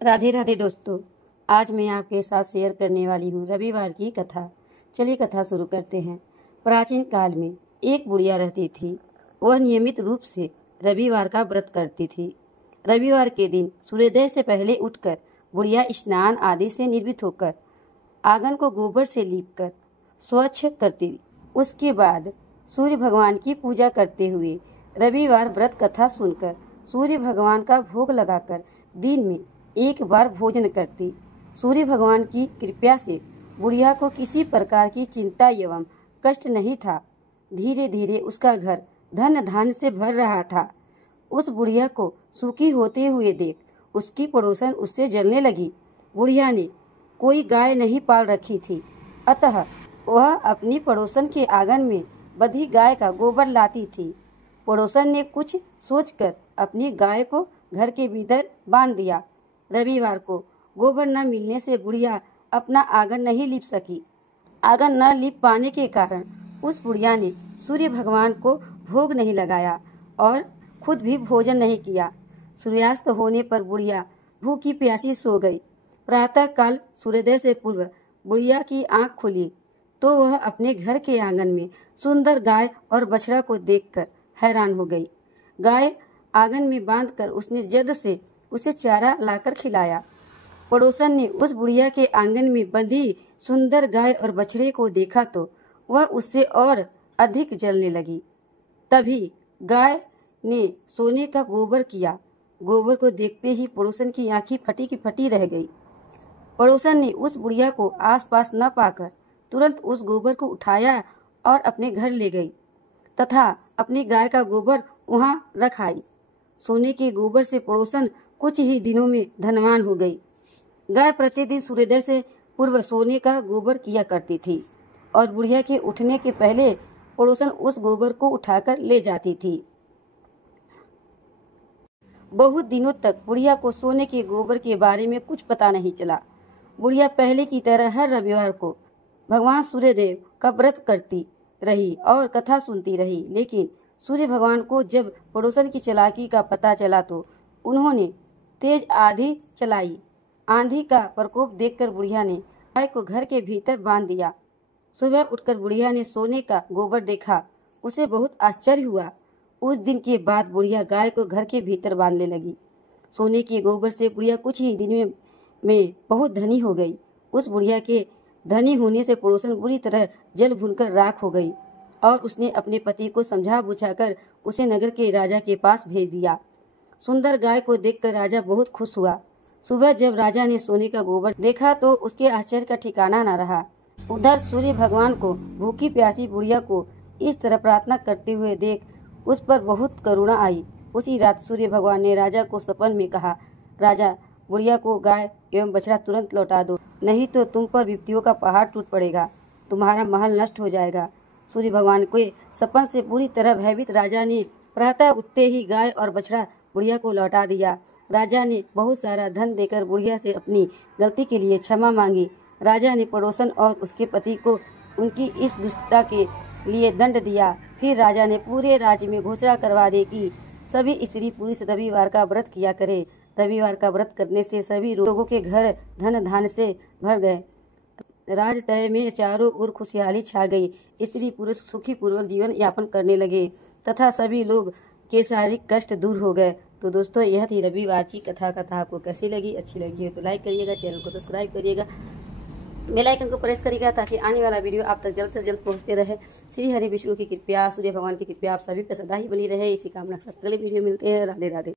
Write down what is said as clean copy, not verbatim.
राधे राधे दोस्तों, आज मैं आपके साथ शेयर करने वाली हूँ रविवार की कथा। चलिए कथा शुरू करते हैं। प्राचीन काल में एक बुढ़िया रहती थी। वह नियमित रूप से रविवार का व्रत करती थी। रविवार के दिन सूर्योदय से पहले उठकर बुढ़िया स्नान आदि से निर्मित होकर आंगन को गोबर से लीपकर स्वच्छ करती। उसके बाद सूर्य भगवान की पूजा करते हुए रविवार व्रत कथा सुनकर सूर्य भगवान का भोग लगाकर दिन में एक बार भोजन करती। सूर्य भगवान की कृपा से बुढ़िया को किसी प्रकार की चिंता एवं कष्ट नहीं था। धीरे धीरे उसका घर धन धान्य से भर रहा था। उस बुढ़िया को सुखी होते हुए देख उसकी पड़ोसन उससे जलने लगी। बुढ़िया ने कोई गाय नहीं पाल रखी थी, अतः वह अपनी पड़ोसन के आंगन में बंधी गाय का गोबर लाती थी। पड़ोसन ने कुछ सोचकर अपनी गाय को घर के भीतर बांध दिया। रविवार को गोबर न मिलने से बुढ़िया अपना आंगन नहीं लीप सकी। आंगन न लीप पाने के कारण उस बुढ़िया ने सूर्य भगवान को भोग नहीं लगाया और खुद भी भोजन नहीं किया। सूर्यास्त होने पर बुढ़िया भूखी प्यासी सो गई। प्रातः काल सूर्योदय से पूर्व बुढ़िया की आंख खुली तो वह अपने घर के आंगन में सुंदर गाय और बछड़ा को देखकर हैरान हो गई। गाय आंगन में बांधकर उसने जल्द से उसे चारा लाकर खिलाया। पड़ोसन ने उस बुढ़िया के आंगन में बंधी सुंदर गाय और बछड़े को देखा तो वह उससे और अधिक जलने लगी। तभी गाय ने सोने का गोबर किया। गोबर को देखते ही पड़ोसन की आंखें फटी की फटी रह गई। पड़ोसन ने उस बुढ़िया को आसपास न पाकर तुरंत उस गोबर को उठाया और अपने घर ले गई तथा अपनी गाय का गोबर वहां रख आई। सोने के गोबर से पड़ोसन कुछ ही दिनों में धनवान हो गई। गाय प्रतिदिन सूर्योदय से पूर्व सोने का गोबर किया करती थी और बुढ़िया के उठने के पहले पड़ोसन उस गोबर को उठाकर ले जाती थी। बहुत दिनों तक बुढ़िया को सोने के गोबर के बारे में कुछ पता नहीं चला। बुढ़िया पहले की तरह हर रविवार को भगवान सूर्यदेव का व्रत करती रही और कथा सुनती रही। लेकिन सूर्य भगवान को जब पड़ोसन की चालाकी का पता चला तो उन्होंने तेज आंधी चलाई। आंधी का प्रकोप देखकर बुढ़िया ने गाय को घर के भीतर बांध दिया। सुबह उठकर बुढ़िया ने सोने का गोबर देखा। उसे बहुत आश्चर्य हुआ। उस दिन के बाद बुढ़िया गाय को घर के भीतर बांधने लगी। सोने के गोबर से बुढ़िया कुछ ही दिन में बहुत धनी हो गई। उस बुढ़िया के धनी होने से पड़ोसन बुरी तरह जल भूनकर राख हो गई और उसने अपने पति को समझा बुझाकर उसे नगर के राजा के पास भेज दिया। सुंदर गाय को देखकर राजा बहुत खुश हुआ। सुबह जब राजा ने सोने का गोबर देखा तो उसके आश्चर्य का ठिकाना न रहा। उधर सूर्य भगवान को भूखी प्यासी बुढ़िया को इस तरह प्रार्थना करते हुए देख उस पर बहुत करुणा आई। उसी रात सूर्य भगवान ने राजा को सपन में कहा, राजा, बुढ़िया को गाय एवं बछड़ा तुरंत लौटा दो, नहीं तो तुम पर विपत्तियों का पहाड़ टूट पड़ेगा, तुम्हारा महल नष्ट हो जाएगा। सूर्य भगवान के सपन से पूरी तरह भयभीत राजा ने प्रातः उठते ही गाय और बछड़ा बुढ़िया को लौटा दिया। राजा ने बहुत सारा धन देकर बुढ़िया से अपनी गलती के लिए क्षमा मांगी। राजा ने पड़ोसन और उसके पति को उनकी इस दुष्टता के लिए दंड दिया। फिर राजा ने पूरे राज्य में घोषणा करवा दी कि सभी स्त्री पुरुष रविवार का व्रत किया करे। रविवार का व्रत करने से सभी लोगों के घर धन धान्य से भर गए। राजतय में चारों ओर खुशहाली छा गई। स्त्री पुरुष सुखी पूर्वक जीवन यापन करने लगे तथा सभी लोग के शारीरिक कष्ट दूर हो गए। तो दोस्तों, यह थी रविवार की कथा। आपको कैसी लगी? अच्छी लगी हो तो लाइक करिएगा, चैनल को सब्सक्राइब करिएगा, बेल आइकन को प्रेस करिएगा ताकि आने वाला वीडियो आप तक जल्द से जल्द पहुंचते रहे। श्री हरि विष्णु की कृपया, सूर्य भगवान की कृपया आप सभी पर सदा ही बनी रहे। इसी कामना के साथ अगले वीडियो मिलते हैं। राधे राधे।